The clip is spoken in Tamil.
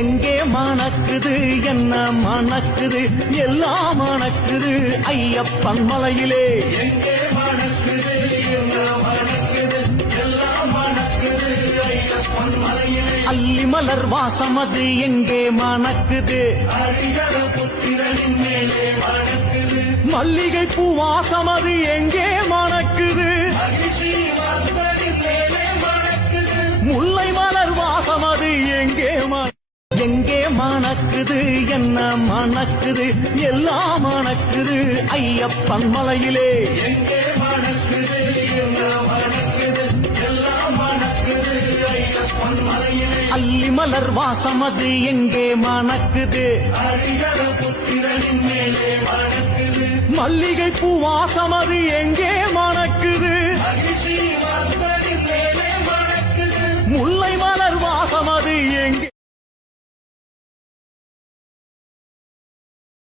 எங்கே மணக்குது என்ன மணக்குது எல்லாம் மணக்குது ஐயப்பன் மலையிலே. எங்கே மணக்குது என்ன மணக்குது எல்லாம் மணக்குது ஐயப்பன் மலையிலே. அல்லி மலர் வாசம் அது எங்கே மணக்குது ஹரிஹர புத்திரனின் மேலே மணக்குது. மல்லிகை பூ வாசம் அது எங்கே மணக்குது முல்லை மலர் வாசம் அது எங்கே எங்கே மணக்குது என்ன மணக்குது எல்லாம் மணக்குது ஐயப்பன் மலையிலே. எங்கே மணக்குது என்ன மணக்குது எல்லாம் மணக்குது ஐயப்பன் மலையிலே. அல்லி மலர் வாசம் அது எங்கே மணக்குது ஹரிஹர புத்திரனின் மேலே மணக்குது. மல்லிகை பூ வாசம் அது எங்கே மணக்குது முல்லை மலர் வாசம் அது எங்கே